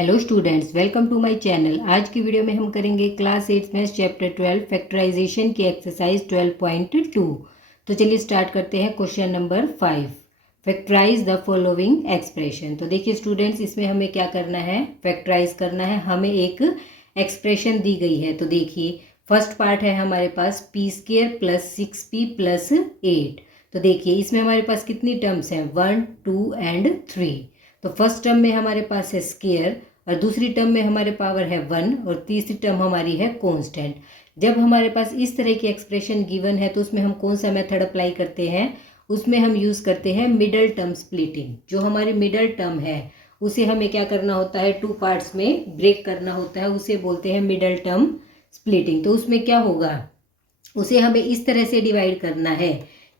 Hello students, welcome to my channel. आज की video में हम करेंगे क्लास 8 मैथ्स चैप्टर 12 फैक्टराइजेशन की एक्सरसाइज 12.2। तो चलिए स्टार्ट करते हैं। Question number 5, factorise the following expression. तो देखिए स्टूडेंट्स, इसमें हमें क्या करना है, फैक्टराइज करना है। हमें एक एक्सप्रेशन दी गई है। तो देखिए फर्स्ट पार्ट है हमारे पास p² प्लस 6p प्लस 8। तो देखिए इसमें हमारे पास कितनी टर्म्स हैं, 1, 2 एंड 3। तो फर्स्ट टर्म में हमारे पास है स्क्वायर और दूसरी टर्म में हमारे पावर है 1 और तीसरी टर्म हमारी है कांस्टेंट। जब हमारे पास इस तरह की एक्सप्रेशन गिवन है तो उसमें हम कौन सा मेथड अप्लाई करते हैं, उसमें हम यूज़ करते हैं मिडल टर्म स्प्लिटिंग। जो हमारी मिडल टर्म है उसे हमें क्या करना होता है, 2 पार्ट्स में ब्रेक करना होता है, उसे बोलते हैं मिडल टर्म स्प्लिटिंग। तो उसमें क्या होगा, उसे हमें इस तरह से डिवाइड करना है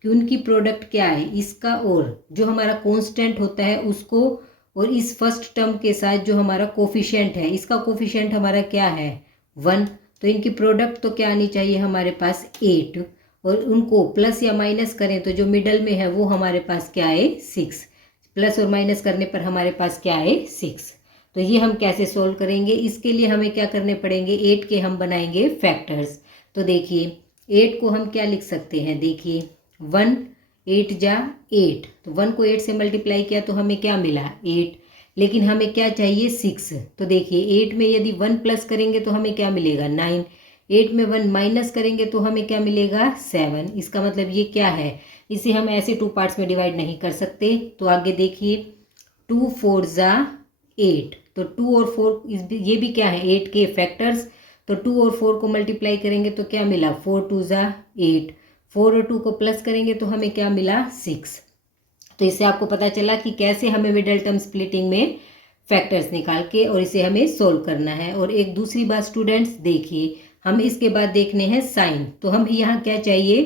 कि उनकी प्रोडक्ट क्या है, इसका और जो हमारा कांस्टेंट होता है उसको, और इस फर्स्ट टर्म के साथ जो हमारा कोफिशिएंट है, इसका कोफिशिएंट हमारा क्या है, 1। तो इनकी प्रोडक्ट तो क्या आनी चाहिए हमारे पास 8, और उनको प्लस या माइनस करें तो जो मिडल में है वो हमारे पास क्या है, 6। प्लस और माइनस करने पर हमारे पास क्या है, 6। तो ये हम कैसे सोल्व करेंगे, इसके लिए हमें क्या करने पड़ेंगे, 8 के हम बनाएंगे फैक्टर्स। तो देखिए 8 को हम क्या लिख सकते हैं, देखिए 1 8 जा 8। तो 1 को 8 से मल्टीप्लाई किया तो हमें क्या मिला, 8। लेकिन हमें क्या चाहिए, 6। तो देखिए 8 में यदि 1 प्लस करेंगे तो हमें क्या मिलेगा, 9। 8 में 1 माइनस करेंगे तो हमें क्या मिलेगा, 7। इसका मतलब ये क्या है, इसे हम ऐसे 2 पार्ट्स में डिवाइड नहीं कर सकते। तो आगे देखिए 2 4 जा 8। तो 2 और 4 ये भी क्या है, 8 के फैक्टर्स। तो 2 और 4 को मल्टीप्लाई करेंगे तो क्या मिला, 4 2 जा 8। 4 और 2 को प्लस करेंगे तो हमें क्या मिला, 6। तो इससे आपको पता चला कि कैसे हमें मिडल टर्म स्प्लिटिंग में फैक्टर्स निकाल के और इसे हमें सोल्व करना है। और एक दूसरी बात स्टूडेंट्स, देखिए हम इसके बाद देखने हैं साइन। तो हम यहाँ क्या चाहिए,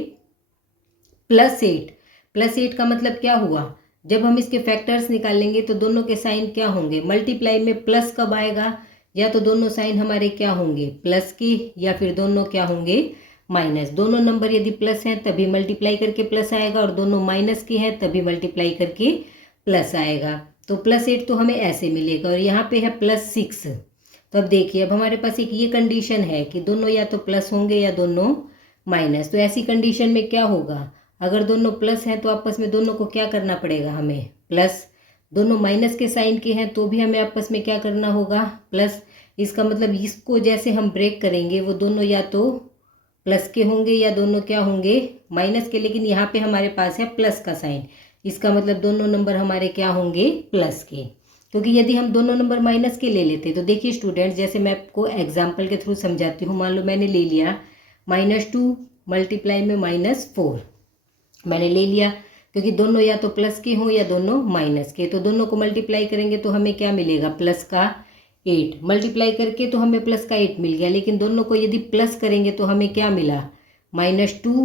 +8। +8 का मतलब क्या हुआ, जब हम इसके फैक्टर्स निकालेंगे तो दोनों के साइन क्या होंगे, मल्टीप्लाई में प्लस कब आएगा, या तो दोनों साइन हमारे क्या होंगे, प्लस के, या फिर दोनों क्या होंगे, माइनस। दोनों नंबर यदि प्लस हैं तभी मल्टीप्लाई करके प्लस आएगा, और दोनों माइनस के हैं तभी मल्टीप्लाई करके प्लस आएगा। तो +8 तो हमें ऐसे मिलेगा, और यहाँ पे है +6। तो अब देखिए अब हमारे पास एक ये कंडीशन है कि दोनों या तो प्लस होंगे या दोनों माइनस। तो ऐसी कंडीशन में क्या होगा, अगर दोनों प्लस हैं तो आपस में दोनों को क्या करना पड़ेगा, हमें प्लस। दोनों माइनस के साइन के हैं तो भी हमें आपस में क्या करना होगा, प्लस। इसका मतलब इसको जैसे हम ब्रेक करेंगे वो दोनों या तो प्लस के होंगे या दोनों क्या होंगे, माइनस के। लेकिन यहाँ पे हमारे पास है प्लस का साइन, इसका मतलब दोनों नंबर हमारे क्या होंगे, प्लस के। क्योंकि यदि हम दोनों नंबर माइनस के ले लेते तो देखिए स्टूडेंट्स, जैसे मैं आपको एग्जाम्पल के थ्रू समझाती हूँ। मान लो मैंने ले लिया -2 मल्टीप्लाई में -4 मैंने ले लिया, क्योंकि दोनों या तो प्लस के हों या दोनों माइनस के। तो दोनों को मल्टीप्लाई करेंगे तो हमें क्या मिलेगा, प्लस का 8। मल्टीप्लाई करके तो हमें प्लस का 8 मिल गया, लेकिन दोनों को यदि प्लस करेंगे तो हमें क्या मिला, -2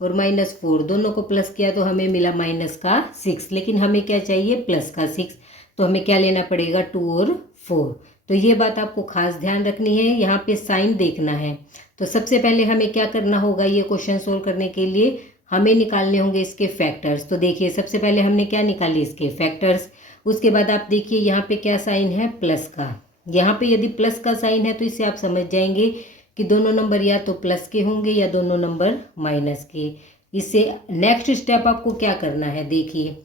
और -4। दोनों को प्लस किया तो हमें मिला माइनस का 6। लेकिन हमें क्या चाहिए, प्लस का 6। तो हमें क्या लेना पड़ेगा, 2 और 4। तो ये बात आपको खास ध्यान रखनी है, यहाँ पे साइन देखना है। तो सबसे पहले हमें क्या करना होगा, ये क्वेश्चन सोल्व करने के लिए हमें निकालने होंगे इसके फैक्टर्स। तो देखिए सबसे पहले हमने क्या निकाले, इसके फैक्टर्स। उसके बाद आप देखिए यहाँ पे क्या साइन है, प्लस का। यहाँ पे यदि प्लस का साइन है तो इससे आप समझ जाएंगे कि दोनों नंबर या तो प्लस के होंगे या दोनों नंबर माइनस के। इससे नेक्स्ट स्टेप आपको क्या करना है, देखिए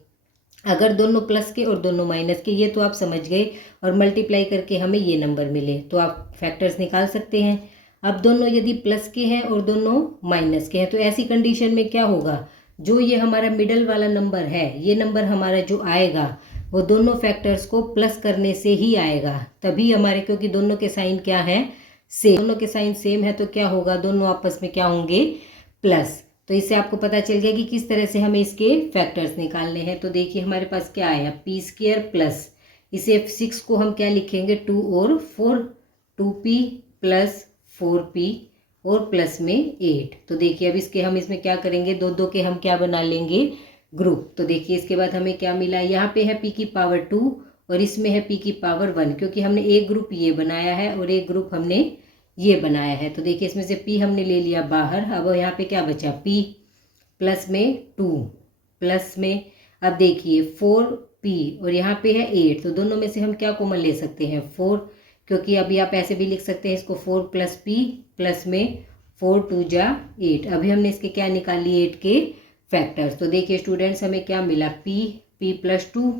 अगर दोनों प्लस के और दोनों माइनस के, ये तो आप समझ गए, और मल्टीप्लाई करके हमें ये नंबर मिले तो आप फैक्टर्स निकाल सकते हैं। अब दोनों यदि प्लस के हैं और दोनों माइनस के हैं तो ऐसी कंडीशन में क्या होगा, जो ये हमारा मिडल वाला नंबर है, ये नंबर हमारा जो आएगा वो दोनों फैक्टर्स को प्लस करने से ही आएगा, तभी हमारे, क्योंकि दोनों के साइन क्या है, सेम। दोनों के साइन सेम है तो क्या होगा, दोनों आपस में क्या होंगे, प्लस। तो इससे आपको पता चल गया कि किस तरह से हमें इसके फैक्टर्स निकालने हैं। तो देखिए हमारे पास क्या आया, p² प्लस, इसे 6 को हम क्या लिखेंगे, 2 और 4, 2p प्लस 4p और प्लस में 8। तो देखिए अब इसके हम इसमें क्या करेंगे, दो दो के हम क्या बना लेंगे, ग्रुप। तो देखिए इसके बाद हमें क्या मिला, यहाँ पे है p की पावर 2 और इसमें है p की पावर 1, क्योंकि हमने एक ग्रुप ये बनाया है और एक ग्रुप हमने ये बनाया है। तो देखिए इसमें से p हमने ले लिया बाहर, अब यहाँ पे क्या बचा, p प्लस में 2 प्लस में, अब देखिए 4 p और यहाँ पे है 8, तो दोनों में से हम क्या कॉमन ले सकते हैं 4, क्योंकि अभी आप ऐसे भी लिख सकते हैं इसको 4 + p प्लस में 4 2 जा 8। अभी हमने इसके क्या निकाल लिए 8 के फैक्टर्स। तो देखिए स्टूडेंट्स हमें क्या मिला p + 2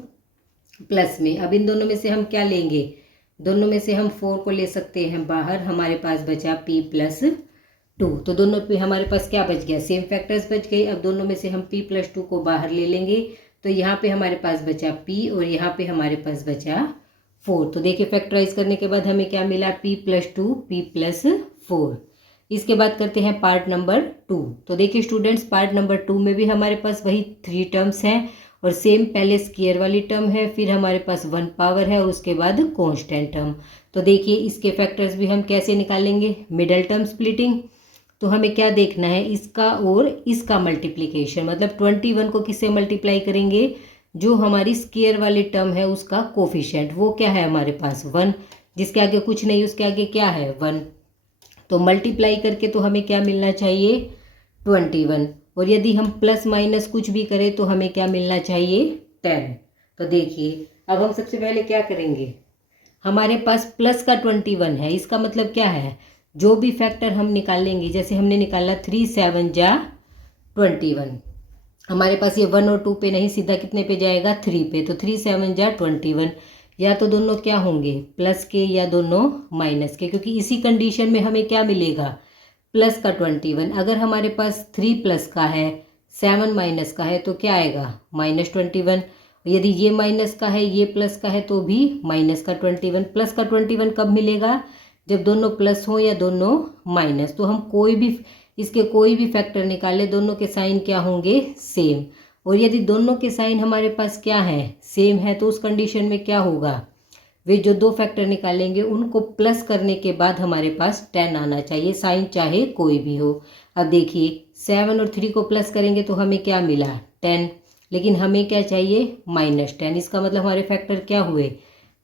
प्लस में, अब इन दोनों में से हम क्या लेंगे, दोनों में से हम 4 को ले सकते हैं बाहर, हमारे पास बचा p + 2। तो दोनों पे हमारे पास क्या बच गया, सेम फैक्टर्स बच गए। अब दोनों में से हम p + 2 को बाहर ले लेंगे, तो यहाँ पे हमारे पास बचा p और यहाँ पे हमारे पास बचा 4। तो देखिए फैक्टराइज करने के बाद हमें क्या मिला p + 2 p + 4। इसके बाद करते हैं पार्ट नंबर 2। तो देखिए स्टूडेंट्स पार्ट नंबर 2 में भी हमारे पास वही 3 टर्म्स हैं और सेम पहले स्क्वायर वाली टर्म है, फिर हमारे पास 1 पावर है और उसके बाद कांस्टेंट टर्म। तो देखिए इसके फैक्टर्स भी हम कैसे निकालेंगे, मिडल टर्म स्प्लिटिंग। तो हमें क्या देखना है, इसका और इसका मल्टीप्लिकेशन, मतलब 21 को किससे मल्टीप्लाई करेंगे, जो हमारी स्क्वायर वाली टर्म है उसका कोफिशिएंट, वो क्या है हमारे पास 1, जिसके आगे कुछ नहीं उसके आगे क्या है 1। तो मल्टीप्लाई करके तो हमें क्या मिलना चाहिए 21, और यदि हम प्लस माइनस कुछ भी करें तो हमें क्या मिलना चाहिए 10। तो देखिए अब हम सबसे पहले क्या करेंगे, हमारे पास प्लस का 21 है, इसका मतलब क्या है, जो भी फैक्टर हम निकालेंगे, जैसे हमने निकाला 3 7 जा 21, हमारे पास ये 1 और 2 पे नहीं, सीधा कितने पे जाएगा 3 पे, तो 3 7 जा 21, या तो दोनों क्या होंगे प्लस के या दोनों माइनस के, क्योंकि इसी कंडीशन में हमें क्या मिलेगा प्लस का 21। अगर हमारे पास 3 प्लस का है 7 माइनस का है तो क्या आएगा -21, यदि ये माइनस का है ये प्लस का है तो भी माइनस का 21। प्लस का 21 कब मिलेगा, जब दोनों प्लस हो या दोनों माइनस। तो हम कोई भी इसके कोई भी फैक्टर निकाले, दोनों के साइन क्या होंगे सेम, और यदि दोनों के साइन हमारे पास क्या है सेम है तो उस कंडीशन में क्या होगा, वे जो दो फैक्टर निकालेंगे उनको प्लस करने के बाद हमारे पास 10 आना चाहिए, साइन चाहे कोई भी हो। अब देखिए 7 और 3 को प्लस करेंगे तो हमें क्या मिला 10, लेकिन हमें क्या चाहिए -10, इसका मतलब हमारे फैक्टर क्या हुए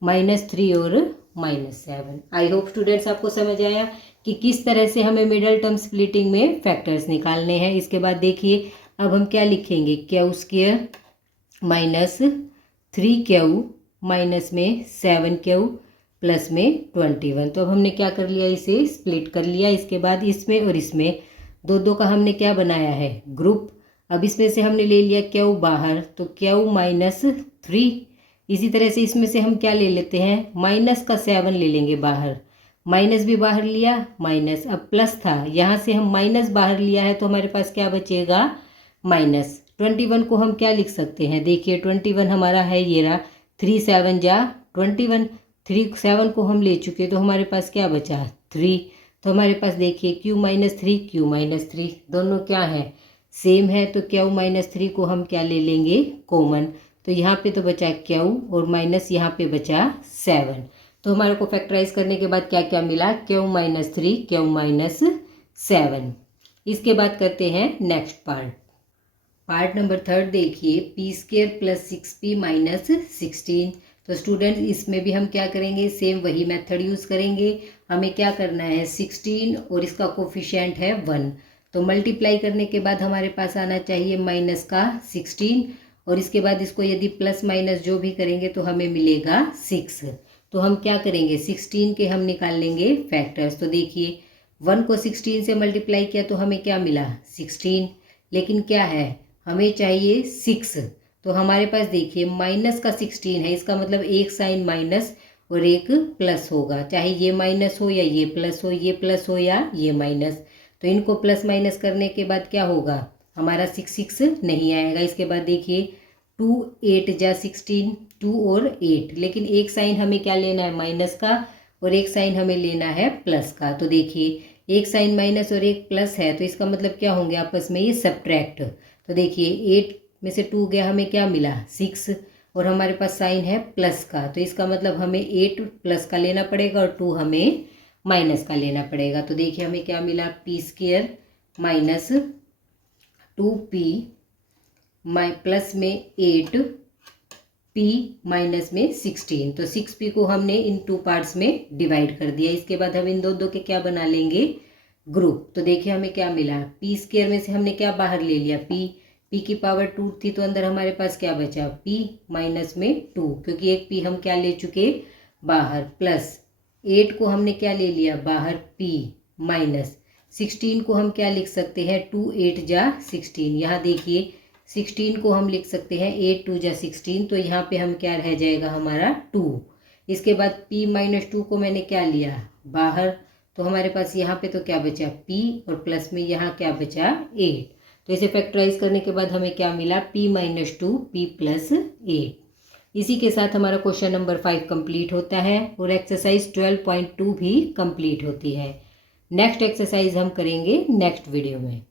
-3 और -7। आई होप स्टूडेंट्स आपको समझ आया कि किस तरह से हमें मिडल टर्म स्प्लिटिंग में फैक्टर्स निकालने हैं। इसके बाद देखिए अब हम क्या लिखेंगे, Q² -3Q माइनस में 7Q प्लस में 21। तो अब हमने क्या कर लिया, इसे स्प्लिट कर लिया। इसके बाद इसमें और इसमें दो दो का हमने क्या बनाया है ग्रुप। अब इसमें से हमने ले लिया Q बाहर, तो Q -3। इसी तरह से इसमें से हम क्या ले लेते हैं माइनस का 7 ले लेंगे बाहर, माइनस भी बाहर लिया माइनस, अब प्लस था यहाँ से हम माइनस बाहर लिया है तो हमारे पास क्या बचेगा -21 को हम क्या लिख सकते हैं, देखिए 21 हमारा है ये रहा, 3 7 जा 21, 3 7 को हम ले चुके तो हमारे पास क्या बचा 3। तो हमारे पास देखिए Q -3 दोनों क्या है सेम है, तो Q -3 को हम क्या ले लेंगे कॉमन, तो यहाँ पे तो बचा Q और माइनस यहाँ पे बचा 7। तो हमारे को फैक्टराइज करने के बाद क्या क्या मिला Q -3 Q -7। इसके बाद करते हैं नेक्स्ट पार्ट नंबर 3 देखिए p² + 6p - 16। तो स्टूडेंट्स इसमें भी हम क्या करेंगे, सेम वही मेथड यूज़ करेंगे। हमें क्या करना है 16 और इसका कोफिशिएंट है 1, तो मल्टीप्लाई करने के बाद हमारे पास आना चाहिए माइनस का 16, और इसके बाद इसको यदि प्लस माइनस जो भी करेंगे तो हमें मिलेगा 6। तो हम क्या करेंगे 16 के हम निकाल लेंगे फैक्टर्स। तो देखिए 1 को 16 से मल्टीप्लाई किया तो हमें क्या मिला 16, लेकिन क्या है हमें चाहिए 6। तो हमारे पास देखिए माइनस का 16 है, इसका मतलब एक साइन माइनस और एक प्लस होगा, चाहे ये माइनस हो या ये प्लस हो, ये प्लस हो या ये माइनस। तो इनको प्लस माइनस करने के बाद क्या होगा हमारा 6 नहीं आएगा। इसके बाद देखिए 2 8 जा 16, 2 और 8, लेकिन एक साइन हमें क्या लेना है माइनस का और एक साइन हमें लेना है प्लस का। तो देखिए एक साइन माइनस और एक प्लस है तो इसका मतलब क्या होंगे आपस में ये सब्ट्रैक्ट। तो देखिए 8 में से 2 गया, हमें क्या मिला 6, और हमारे पास साइन है प्लस का, तो इसका मतलब हमें 8 प्लस का लेना पड़ेगा और 2 हमें माइनस का लेना पड़ेगा। तो देखिए हमें क्या मिला p² -2p प्लस में 8p माइनस में 16। तो 6p को हमने इन 2 पार्ट्स में डिवाइड कर दिया। इसके बाद हम इन दो के क्या बना लेंगे ग्रुप। तो देखिए हमें क्या मिला p² में से हमने क्या बाहर ले लिया p, p की पावर 2 थी तो अंदर हमारे पास क्या बचा, p माइनस में 2, क्योंकि एक p हम क्या ले चुके बाहर, प्लस 8 को हमने क्या ले लिया बाहर p, माइनस 16 को हम क्या लिख सकते हैं, 2 8 जा 16। यहाँ देखिए 16 को हम लिख सकते हैं 8 2 जा 16, तो यहाँ पे हम क्या रह जाएगा हमारा 2। इसके बाद p माइनस 2 को मैंने क्या लिया बाहर, तो हमारे पास यहाँ पे तो क्या बचा p और प्लस में यहाँ क्या बचा 8। तो इसे फैक्टराइज करने के बाद हमें क्या मिला, p माइनस 2 p प्लस 8। इसी के साथ हमारा क्वेश्चन नंबर 5 कंप्लीट होता है और एक्सरसाइज 12.2 भी कंप्लीट होती है। नेक्स्ट एक्सरसाइज हम करेंगे नेक्स्ट वीडियो में।